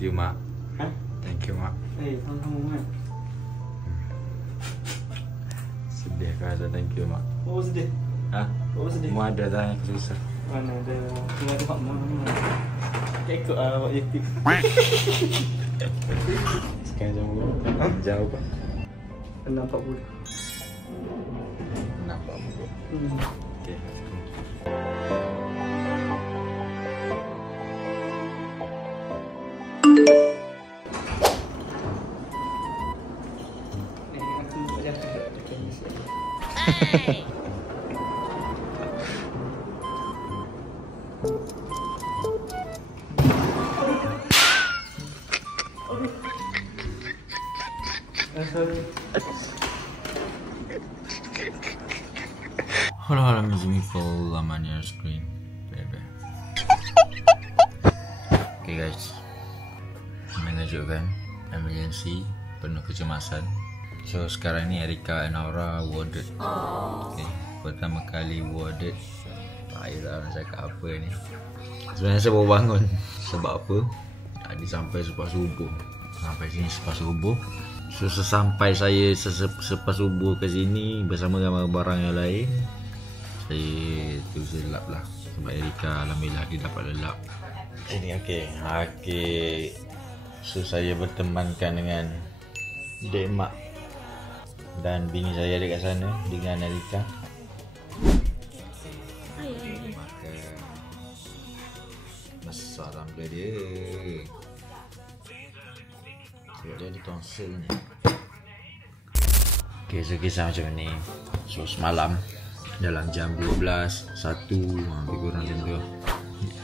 Thank you mak. Hah? Thank you mak. Sama-sama kan? Sedih kau ada thank you mak. Oh sedih? Hah? Oh sedih? Mu ada dah yang susah. Mana ada? Cuma ada Pak Mak. Ikut awak YouTube. Sekarang jam berapa? Jauh pak. 6.40. Nampak muka. Okay. Aku tak cakap misi. Halo halo musical on your screen, baby. Okay guys, mengejutkan, emergency, penuh kecemasan. So sekarang ni Erika and Aura warded. Okay, pertama kali warded. Ayolah nak cakap apa ni. Sebenarnya saya baru bangun. Sebab apa? Tadi sampai selepas subuh. Sampai sini selepas subuh. So sesampai saya selepas subuh ke sini bersama dengan barang yang lain, saya terus lelap lah. Sebab Erika alhamdulillah dia dapat lelap. Ini okay. So saya bertemankan dengan Dek Mak dan bini saya dekat sana dengan Erika. Besar rambut dia. Sebab dia ada tonsil ni. Okay, so kisah macam ni. So semalam dalam jam 12, 1, lebih kurang macam tu,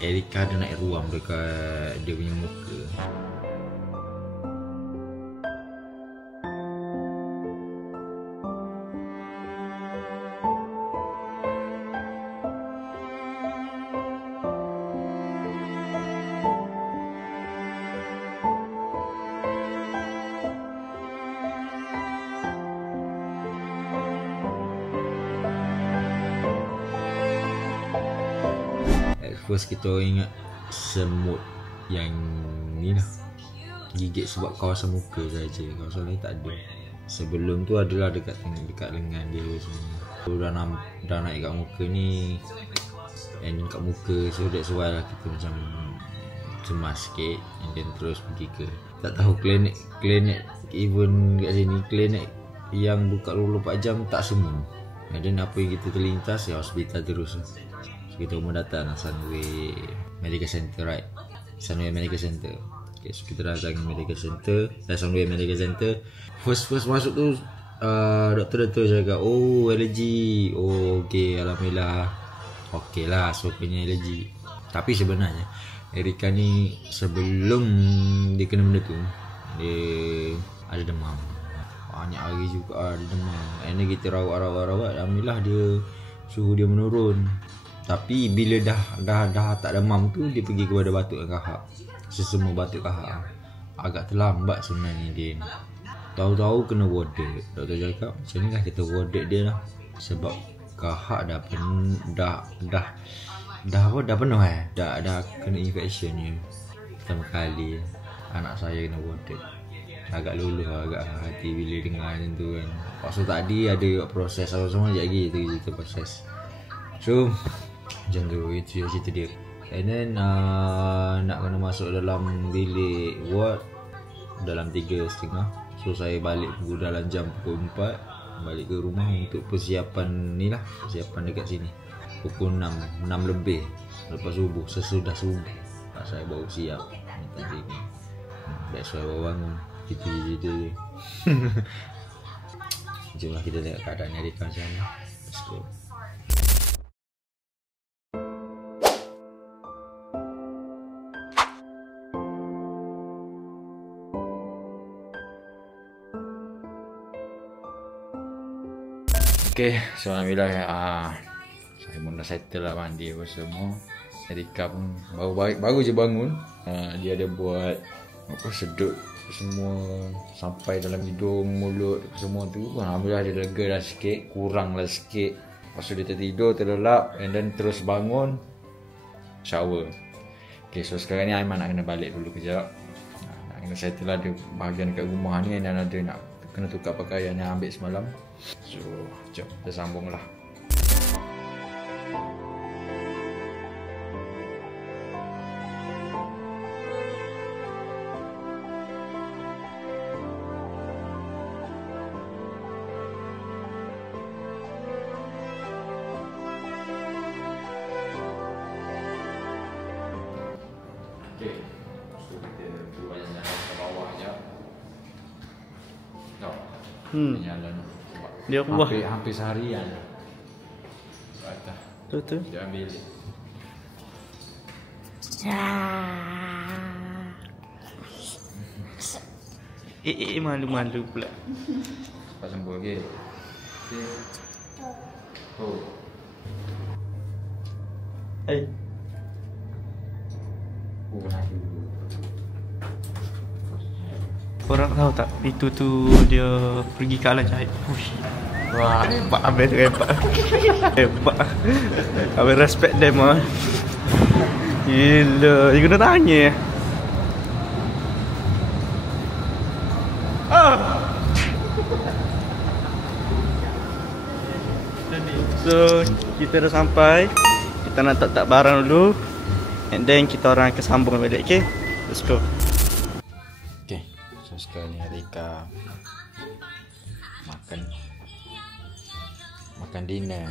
Erika ada naik ruam dekat dia punya muka. First kita ingat semut yang ni lah, gigit sebab kawasan muka saja, kawasan lain tak ada. Sebelum tu adalah dekat lengan dia semua. So dah naik kat muka ni, and kat muka, so that's why lah kita macam cemas sikit. And then terus pergi ke, tak tahu klinik even kat sini, klinik yang buka 24 jam tak semua. And then apa yang kita terlintas ya hospital terus. Kita mau datang Sunway Medical Center, right? Sunway Medical Center. Okay, so kita datang Medical Center, Sunway Medical Center. First masuk tu doktor cakap, oh alergi. Oh okay, alhamdulillah. Okay lah, so punya alergi. Tapi sebenarnya Erika ni sebelum dia kena benda tu, dia ada demam. Banyak hari juga ada demam. And then kita rawat. Alhamdulillah dia suhu dia menurun. Tapi bila dah tak demam tu, dia pergi kepada batuk dan kahak. Sesama batuk kahak. Agak terlambat sebenarnya dia ni. Tahu-tahu kena warded. Doktor cakap macam ni lah kita warded dia lah. Sebab kahak dah penuh dah kena infection ni. Pertama kali anak saya kena warded. Agak luluh agak hati bila dengar macam tu kan. Maksud tadi ada proses sama-sama sekejap lagi kita proses. So macam tu, itu cerita dia. And then nak kena masuk dalam bilik ward dalam 3.30. So saya balik dalam jam pukul 4, balik ke rumah untuk persiapan ni lah, persiapan dekat sini pukul 6 lebih lepas subuh, sesudah subuh saya baru siap minta sini. That's why baru bangun. Itu je. Jomlah kita tengok keadaan Erika macam mana. Let's go. Okay, so alhamdulillah saya pun dah settle lah mandi apa semua. Erika pun baru je bangun. Dia ada buat apa, sedut semua sampai dalam hidung, mulut semua tu. Alhamdulillah dia lega dah sikit, kurang lah sikit. Lepas tu dia tertidur, terlelap, and then terus bangun, shower. Okay, so sekarang ni Aiman nak kena balik dulu kejap. Kena settle ada bahagian kat rumah ni dan ada nak kena tukar pakaian yang ambil semalam. So, jom kita sambung lah. Okay, so kita buat jalan ke bawah je. Jalan sebab Dia kuah. hampir seharian kat atas. Betul. Dia ambil malu-malu pula. Cepat sembuh okey. Okay. Oh. Korang tahu tak, itu tu dia pergi ke alam jahit. Wah, hebat habis hebat. Hebat. Habis respect them ah. Gila, dia kena tanya. So, kita dah sampai. Kita nak tak barang dulu. And then kita orang akan sambung balik, okay? Let's go. Okay, so sekarang ni Rika makan dinner.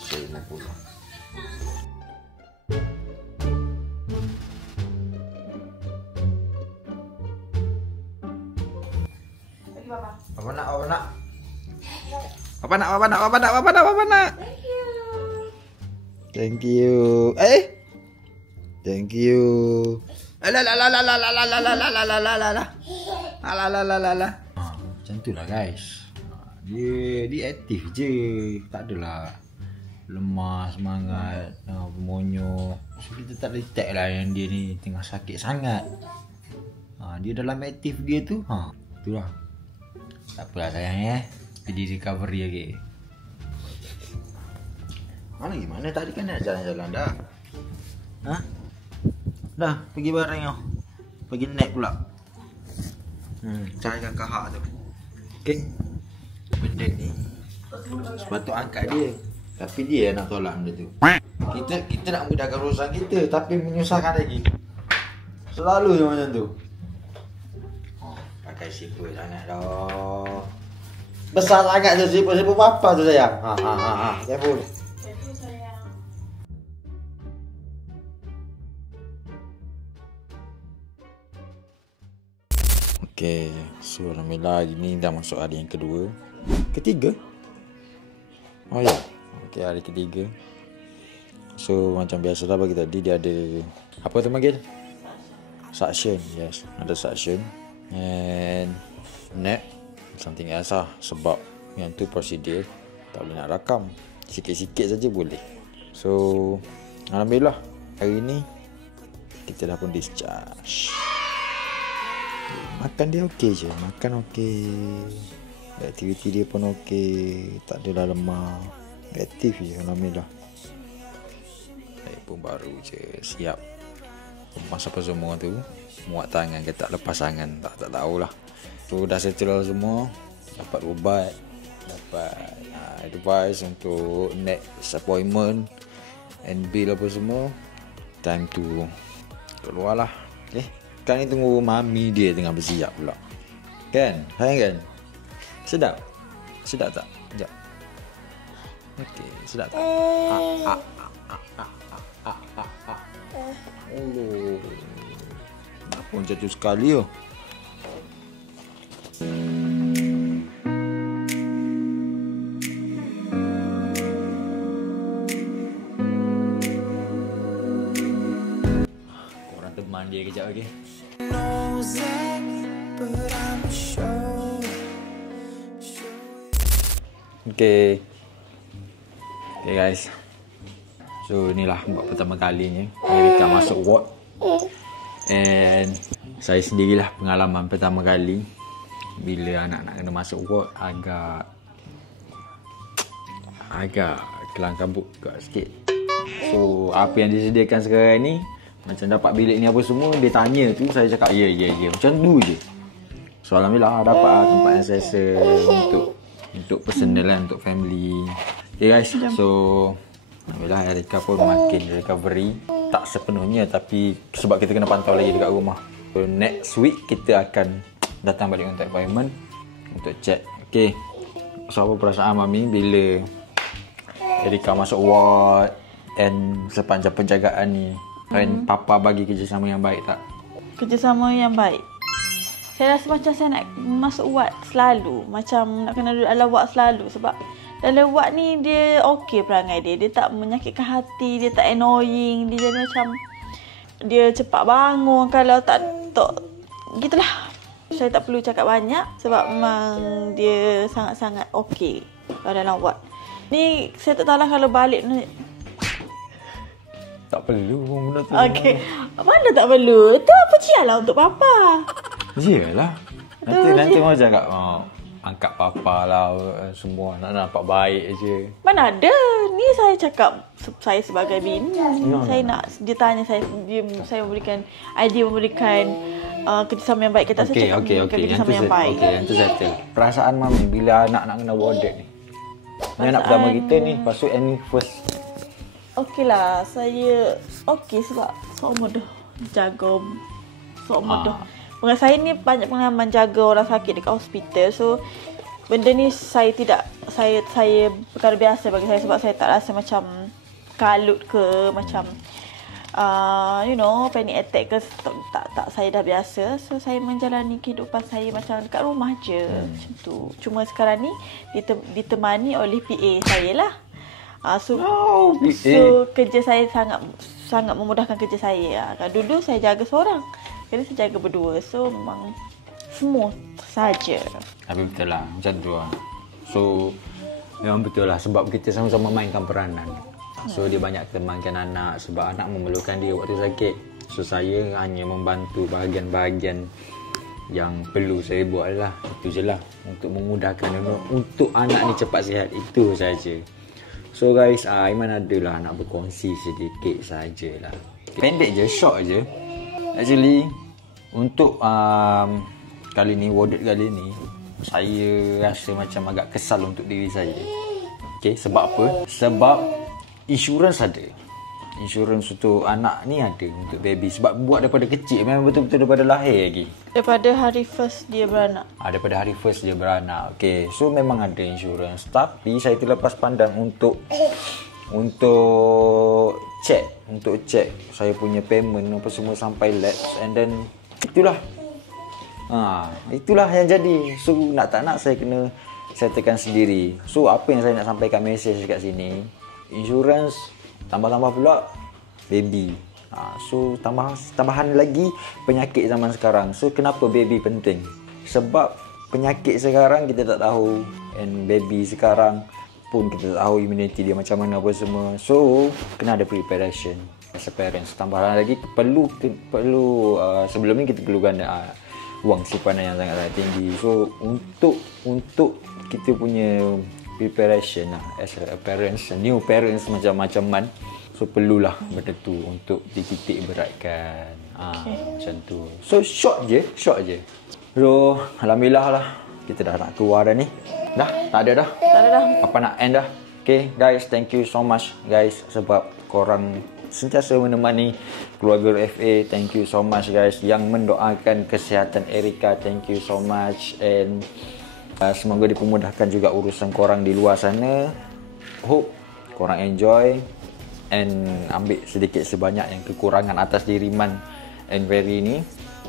Saya mau pulang. Apa nak? Thank you. Thank you. Macam tu lah guys. Dia aktif je. Tak adalah lemah, semangat, monyok. So kita tak detect lah yang dia ni tengah sakit sangat. Dia dalam aktif dia tu. Itulah. Tak apalah sayang pergi recovery lagi. Mana gimana tadi kan nak jalan-jalan dah. Dah pergi bareng kau. Pergi naik pula. Carikan kahak tu. Okey. Benda ni sepatut angkat dia. Tapi dia yang nak tolak benda tu. Kita nak mudahkan urusan kita tapi menyusahkan lagi. Selalu je macam tu. Pakai siput sangat dah. Besar sangat tu siput apa tu sayang. Careful. Okay, so alhamdulillah hari ni dah masuk hari yang ketiga. Oh ya, okay, hari ketiga. So macam biasa lah bagi tadi dia ada apa tu panggil? Suction, yes, ada suction and net something else lah. Sebab yang tu prosedur tak boleh nak rakam, sikit-sikit saja boleh. So alhamdulillah hari ni kita dah pun discharge. Makan dia okey je, makan okey, aktiviti dia pun okey, tak adalah lemah, aktif je alhamdulillah. Pun baru je siap masa apa semua tu, muat tangan ke tak lepas tangan, tak tahulah. So dah settle semua, dapat ubat, dapat advice untuk next appointment and bill apa semua. Time to keluar lah. Kan ni tunggu mami dia tengah bersiap pula. Kan? Sayang kan? Sedap? Sedap tak? Sekejap. Okey, sedap tak? Oh. Kenapa jatuh sekali oh? Korang teman dia kejap lagi. Okay guys, so inilah buat pertama kalinya Rika masuk ward. And saya sendirilah pengalaman pertama kali bila anak nak kena masuk ward, agak kelang kabut sikit. So apa yang disediakan sekarang ni Macam dapat bilik ni apa semua, dia tanya tu, saya cakap ya. Macam tu je. So alhamdulillah dapat tempat yang selesa untuk personal lah, untuk family. Okay guys, so alhamdulillah Erika pun makin recovery. Tak sepenuhnya, tapi sebab kita kena pantau lagi dekat rumah. So next week kita akan datang balik untuk appointment untuk check. Okay, so apa perasaan Mami bila Erika masuk ward and sepanjang penjagaan ni? Dan Papa bagi kerjasama yang baik tak? Kerjasama yang baik. Saya rasa macam saya nak masuk ward selalu. Macam nak kena duduk dalam ward selalu. Sebab dalam ward ni dia okey perangai dia. Dia tak menyakitkan hati. Dia tak annoying. Dia jadi macam dia cepat bangun. Kalau tak gitulah. Saya tak perlu cakap banyak. Sebab memang dia sangat-sangat okey dalam ward. Ni saya tak tahulah kalau balik ni. Tak perlu benda tu. Okey. Mana tak perlu? Itu apa cialah untuk Papa. Yelah. Nanti mau cakap angkat Papa lah semua. Nak nampak baik je. Mana ada. Ni saya cakap saya sebagai bini. Saya nak dia tanya saya memberikan idea, memberikan kerjasama yang baik. Kita saya cakap kerjasama yang baik. Okey, yang tu settle. Perasaan Mami bila anak nak kena warded ni. Ni anak pertama kita ni. Lepas tu Annie first. Okey lah, saya okey sebab seumur dah jaga seumur dah. Dengan saya ni banyak pengalaman jaga orang sakit dekat hospital. So benda ni saya perkara biasa bagi saya sebab saya tak rasa macam kalut ke macam panic attack ke tak saya dah biasa. So saya menjalani kehidupan saya macam dekat rumah je macam tu. Cuma sekarang ni ditemani oleh PA saya lah. So kerja saya sangat memudahkan kerja saya. Dulu saya jaga seorang, jadi saya jaga berdua. So memang smooth saja. Tapi betul lah macam tu lah. So memang betul lah sebab kita sama-sama mainkan peranan. So dia banyak temankan anak sebab anak memerlukan dia waktu sakit. So saya hanya membantu bahagian-bahagian yang perlu saya buat lah. Itu je lah untuk memudahkan untuk anak ni cepat sihat. Itu saja. So guys, Aiman adalah nak berkongsi sedikit sajalah. Pendek je, short je. Actually, untuk kali ni, warded kali ni, saya rasa macam agak kesal untuk diri saya. Okay, sebab apa? Sebab insurans ada. Insurans untuk anak ni ada, untuk baby. Sebab buat daripada kecil, memang betul-betul daripada lahir lagi. Daripada hari first dia beranak. Daripada hari first dia beranak. Okay, so memang ada insurans. Tapi saya terlepas pandang untuk check. Untuk check saya punya payment apa semua sampai lapse. And then, itulah yang jadi. So nak tak nak saya kena settlekan sendiri. So apa yang saya nak sampaikan message kat sini, insurans tambah-tambah pula baby. So tambahan lagi penyakit zaman sekarang. So kenapa baby penting? Sebab penyakit sekarang kita tak tahu, and baby sekarang pun kita tak tahu immunity dia macam mana apa semua. So kena ada preparation as a parents. Tambahan lagi perlu sebelum ni kita perlukan wang simpanan yang sangat tinggi. So untuk kita punya preparation lah as a parents, new parents macam-macam. So perlulah benda tu untuk dititik beratkan. Macam tu. So short je. So alhamdulillah lah kita dah nak keluar dah ni. Tak ada dah. Apa nak end dah. Okay guys, thank you so much guys sebab korang sentiasa menemani keluarga FA. Thank you so much guys yang mendoakan kesihatan Erika. Thank you so much, and semoga dipermudahkan juga urusan korang di luar sana. Hope korang enjoy and ambil sedikit sebanyak yang kekurangan atas diri Man and Very ni.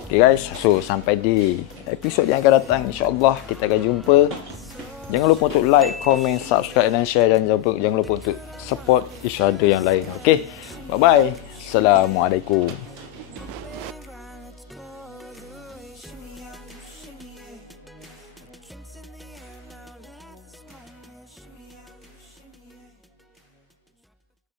Okay guys, so sampai di episod yang akan datang, insyaAllah kita akan jumpa. Jangan lupa untuk like, comment, subscribe dan share, dan jangan lupa untuk support each other yang lain. Okay, bye bye. Assalamualaikum.